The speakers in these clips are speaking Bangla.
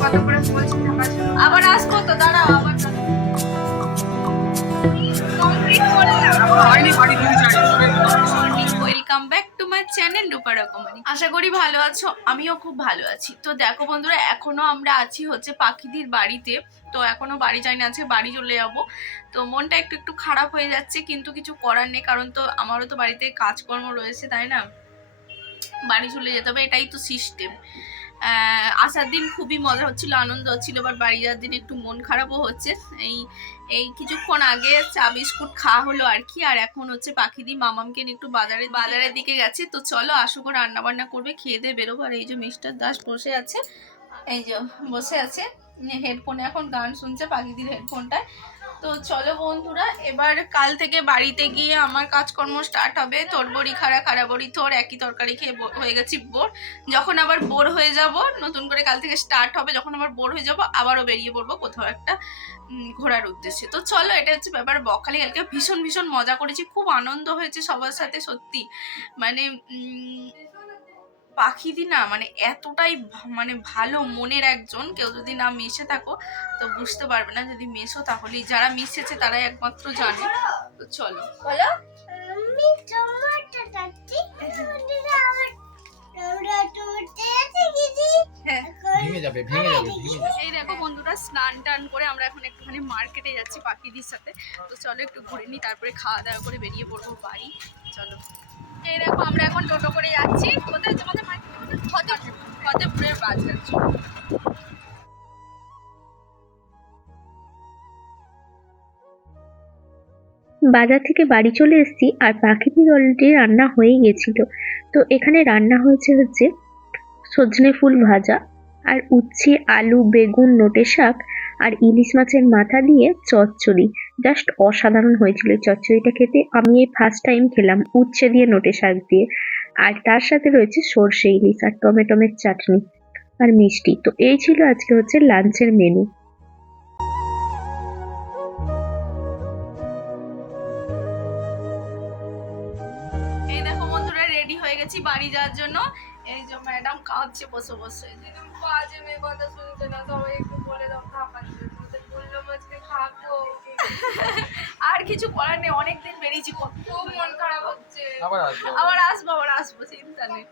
কত করে বলছি আবার আসব তো দাঁড়াও আবার যাই welcome back to my channel Rupa Rokomari আশা করি ভালো আছো আমিও খুব ভালো আছি। তো দেখো বন্ধুরা এখনও আমরা আছি হচ্ছে পাখিদের বাড়িতে। তো এখনও বাড়ি যাইনি আছে বাড়ি চলে যাব। তো মনটা একটু একটু খারাপ হয়ে যাচ্ছে কিন্তু কিছু করার নেই কারণ তো আমারও তো বাড়িতে কাজকর্ম রয়েছে তাই না? বাড়ি চলে যেতে হবে এটাই তো সিস্টেম আসার দিন খুবই মজা হচ্ছিল, আনন্দ হচ্ছিল, আবার বাড়ি যাওয়ার দিন একটু মন খারাপও হচ্ছে। এই এই কিছুক্ষণ আগে চা, বিস্কুট খাওয়া হলো আর কি, আর এখন হচ্ছে পাখি পাখিদি মামামকে একটু বাজারে, বাজারের দিকে গেছে। তো চলো আসুক রান্না বান্না করবে, খেয়ে দিয়ে বেরোবো। আর এই যে মিস্টার দাস বসে আছে, এই যে বসে আছে, হেডফোনে এখন গান শুনছে পাখিদির হেডফোনটায়। তো চলো বন্ধুরা, এবার কাল থেকে বাড়িতে গিয়ে আমার কাজকর্ম স্টার্ট হবে। তোর বড়ি খাড়া খাড়া বড়ি, তোর একই তরকারি খেয়ে হয়ে গেছি বোর। যখন আবার বোর হয়ে যাব, নতুন করে কাল থেকে স্টার্ট হবে, যখন আবার বোর হয়ে যাব, আবারও বেরিয়ে পড়ব কোথাও একটা ঘোরার উদ্দেশ্যে। তো চলো, এটা হচ্ছে ব্যাপার বকখালি কালকে। ভীষণ ভীষণ মজা করেছি। খুব আনন্দ হয়েছে সবার সাথে, সত্যি। মানে পাখিদি না মানে এতটাই মানে ভালো মনের একজন কেউ যদি না মিশে থাকো তো বুঝতে পারবে না। যদি মেশো তাহলেই যারা মিশেছে তারাই একমাত্র জানে। তো চলো। বলো। হ্যাঁ। ভেঙে যাবে এই দেখো বন্ধুরা স্নান টান করে আমরা এখন একটুখানি মার্কেটে যাচ্ছি পাখিদের সাথে। তো চলো একটু ঘুরে নিই তারপরে খাওয়া দাওয়া করে বেরিয়ে পড়ব বাড়ি। চলো। এই দেখো, আমরা এখন টোটো করে যাচ্ছি। ফতেপুরের বাজার বাজার থেকে বাড়ি চলে এসেছি আর পাখিটির অলরেডি রান্না হয়ে গেছিল। তো এখানে রান্না হয়েছে হচ্ছে সজনে ফুল ভাজা আর উচ্ছে, আলু, বেগুন নোটে শাক আর ইলিশ মাছের মাথা দিয়ে চচ্চড়ি। জাস্ট অসাধারণ হয়েছিল চচ্চড়িটা খেতে। আমি এই ফার্স্ট টাইম খেলাম উচ্ছে দিয়ে নোটে শাক দিয়ে। আর তার সাথে রয়েছে সর্ষে ইলিশ আর টমেটোমের চাটনি আর মিষ্টি। তো এই ছিল আজকে হচ্ছে লাঞ্চের মেনু এই রেডি হয়ে গেছি বাড়ি যাওয়ার জন্য। এই যে ম্যাডাম কাঁদছে, বসে বসে। বাজে মেয়ে কথা শুনছে না, সবাই আর কিছু করার নেই অনেকদিন বেরিয়েছি কত খুব মন খারাপ হচ্ছে। আবার আসব? আবার আসব আবার আসব চিন্তা নেই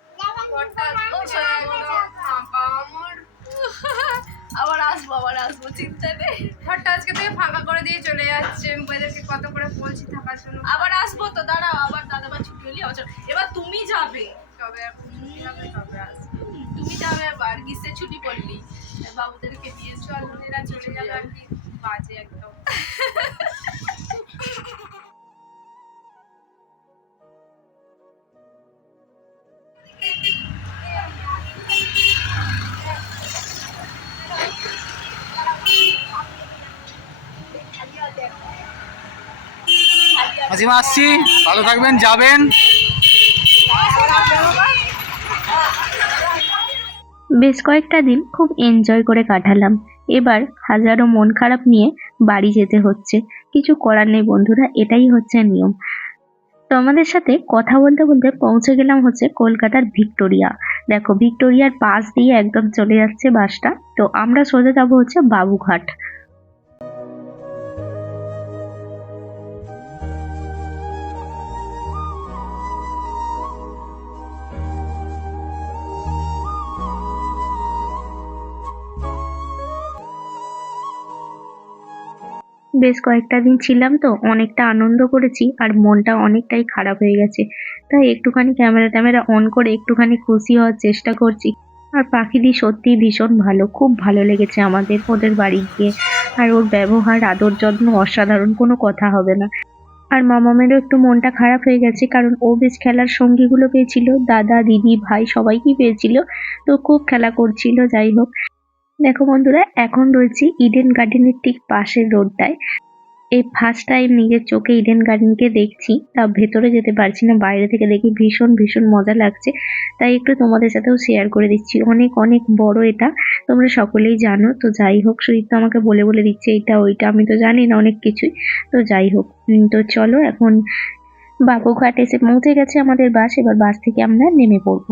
আবার আসব আবার আসব চিন্তা নেই। ঘরটা আজকে থেকে ফাঁকা করে দিয়ে চলে যাচ্ছে। ওদেরকে কত করে বলছি থাকার জন্য আবার আসব তো দাঁড়াও আবার দাদা দাদাবার ছুটি হলে আবার এবার তুমি যাবে। তবে তবে আসব। তুমি যাবে আবার গ্রীষ্মের ছুটি পড়লি বাবুদেরকে নিয়ে চল এরা চলে যাবে আর কি। বাজে একদম। মাসিমা আসছি। ভালো থাকবেন, যাবেন। বেশ কয়েকটা দিন খুব এনজয় করে কাটালাম। এবার হাজারো মন খারাপ নিয়ে বাড়ি যেতে হচ্ছে। কিছু করার নেই বন্ধুরা, এটাই হচ্ছে নিয়ম। তোমাদের সাথে কথা বলতে বলতে পৌঁছে গেলাম হচ্ছে কলকাতার ভিক্টোরিয়া। দেখো, ভিক্টোরিয়ার পাশ দিয়ে একদম চলে যাচ্ছে বাসটা। তো আমরা সোজা যাব হচ্ছে বাবুঘাট। বেশ কয়েকটা দিন ছিলাম তো, অনেকটা আনন্দ করেছি আর মনটা অনেকটাই খারাপ হয়ে গেছে। তাই একটুখানি ক্যামেরা ট্যামেরা অন করে একটুখানি খুশি হওয়ার চেষ্টা করছি। আর পাখিদি সত্যি ভীষণ ভালো, খুব ভালো লেগেছে আমাদের, ওদের বাড়ি গিয়ে। আর ওর ব্যবহার, আদর, যত্ন অসাধারণ, কোনো কথা হবে না। আর মামামেরও একটু মনটা খারাপ হয়ে গেছে, কারণ ও বেশ খেলার সঙ্গীগুলো পেয়েছিল, দাদা, দিদি, ভাই সবাইকেই পেয়েছিল। তো খুব খেলা করছিল, যাই হোক। দেখো বন্ধুরা, এখন রয়েছি ইডেন গার্ডেনের ঠিক পাশের রোডটায়। এই ফার্স্ট টাইম নিজের চোখে ইডেন গার্ডেনকে দেখছি, তা ভেতরে যেতে পারছি না, বাইরে থেকে দেখি ভীষণ ভীষণ মজা লাগছে। তাই একটু তোমাদের সাথেও শেয়ার করে দিচ্ছি। অনেক অনেক বড় এটা, তোমরা সকলেই জানো। তো যাই হোক সুদীপ তো আমাকে বলে বলে দিচ্ছে এইটা ওইটা, আমি তো জানি না অনেক কিছুই। তো যাই হোক তো চলো এখন বাবুঘাট এসে পৌঁছে গেছে আমাদের বাস, এবার বাস থেকে আমরা নেমে পড়ব।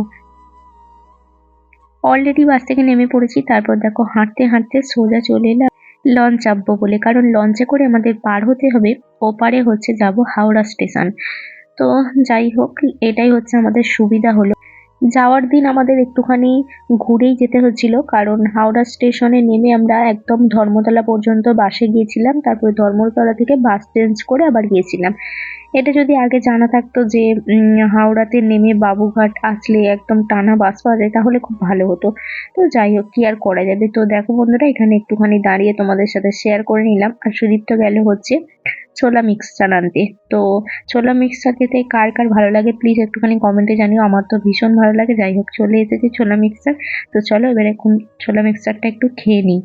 অলরেডি বাস থেকে নেমে পড়েছি, তারপর দেখো হাঁটতে হাঁটতে সোজা চলে এলাম লঞ্চ চাপবো বলে। কারণ লঞ্চে করে আমাদের পার হতে হবে, ওপারে হচ্ছে যাব হাওড়া স্টেশন তো যাই হোক, এটাই হচ্ছে আমাদের সুবিধা হলো। যাওয়ার দিন আমাদের একটুখানি ঘুরেই যেতে হচ্ছিল, কারণ হাওড়া স্টেশনে নেমে আমরা একদম ধর্মতলা পর্যন্ত বাসে গিয়েছিলাম, তারপরে ধর্মতলা থেকে বাস চেঞ্জ করে আবার গিয়েছিলাম। এটা যদি আগে জানা থাকতো যে হাওড়াতে নেমে বাবুঘাট আসলে একদম টানা বাস পাওয়া যায়, তাহলে খুব ভালো হতো। তো যাই হোক, কি আর করা যাবে? তো দেখো বন্ধুরা, এখানে একটুখানি দাঁড়িয়ে তোমাদের সাথে শেয়ার করে নিলাম। আর সুদীপ্ত গেল হচ্ছে ছোলা মিক্সচার আনতে। তো ছোলা মিক্সচার খেতে কার কার ভালো লাগে প্লিজ একটুখানি কমেন্টে জানিও। আমার তো ভীষণ ভালো লাগে। যাই হোক, চলে এসেছে ছোলা মিক্সচার তো চলো এবার এখন ছোলা মিক্সচারটা একটু খেয়ে নিই।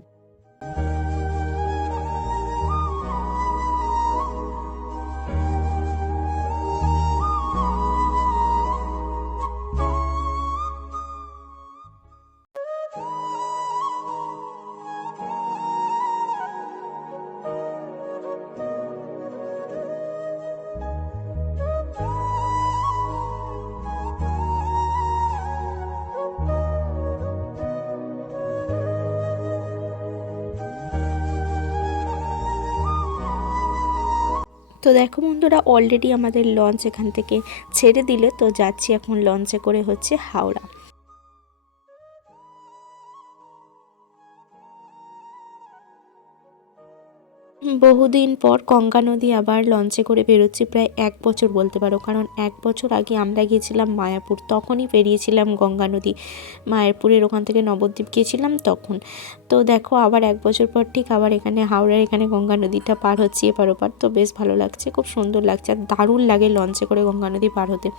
তো দেখো বন্ধুরা অলরেডি আমাদের লঞ্চ এখান থেকে ছেড়ে দিলে, তো যাচ্ছি এখন লঞ্চে করে হচ্ছে হাওড়া। বহুদিন পর গঙ্গা নদী আবার লঞ্চে করে বেরোচ্ছি, প্রায় এক বছর বলতে পারো। কারণ এক বছর আগে আমরা গিয়েছিলাম মায়াপুর, তখনই বেরিয়েছিলাম গঙ্গা নদী। মায়াপুরের ওখান থেকে নবদ্বীপ গিয়েছিলাম তখন। তো দেখো, আবার এক বছর পর ঠিক আবার এখানে, হাওড়ার এখানে গঙ্গা নদীটা পার হচ্ছে এপার ওপার। তো বেশ ভালো লাগছে, খুব সুন্দর লাগছে আর দারুণ লাগে লঞ্চে করে গঙ্গা নদী পার হতে।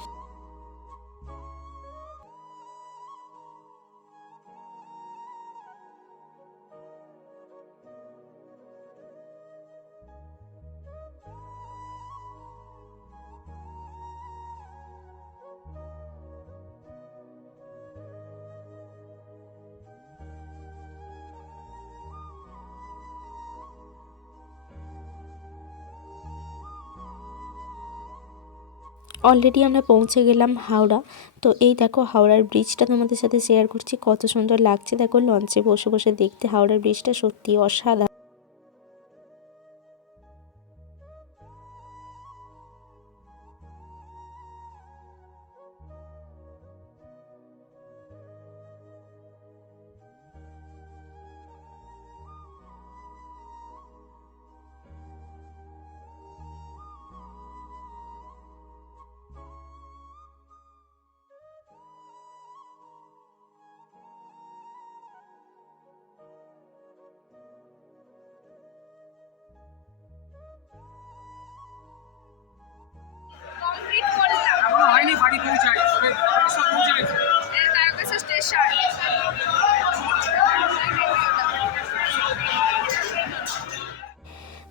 অলরেডি আমরা পৌঁছে গেলাম হাওড়া। তো এই দেখো হাওড়ার ব্রিজটা তোমাদের সাথে শেয়ার করছি, কত সুন্দর লাগছে। দেখো লঞ্চে বসে বসে দেখতে হাওড়ার ব্রিজটা সত্যি অসাধারণ।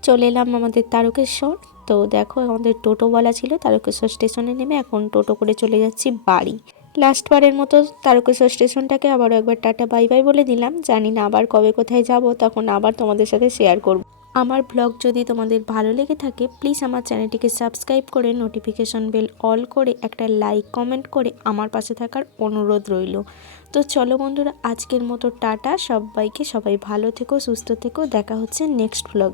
চলে এলাম আমাদের তারকেশ্বর। তো দেখো আমাদের টোটোওয়ালা ছিল, তারকেশ্বর স্টেশনে নেমে এখন টোটো করে চলে যাচ্ছি বাড়ি। লাস্টবারের মতো তারকেশ্বর স্টেশনটাকে আবারও একবার টাটা, বাই বাই বলে দিলাম। জানি না আবার কবে কোথায় যাব, তখন আবার তোমাদের সাথে শেয়ার করব। আমার ব্লগ যদি তোমাদের ভালো লেগে থাকে প্লিজ আমার চ্যানেলটিকে সাবস্ক্রাইব করে নোটিফিকেশন বেল অল করে, একটা লাইক কমেন্ট করে আমার পাশে থাকার অনুরোধ রইল। তো চলো বন্ধুরা, আজকের মতো টাটা। সবাইকে সবাই ভালো থেকো, সুস্থ থেকো। দেখা হচ্ছে নেক্সট ব্লগ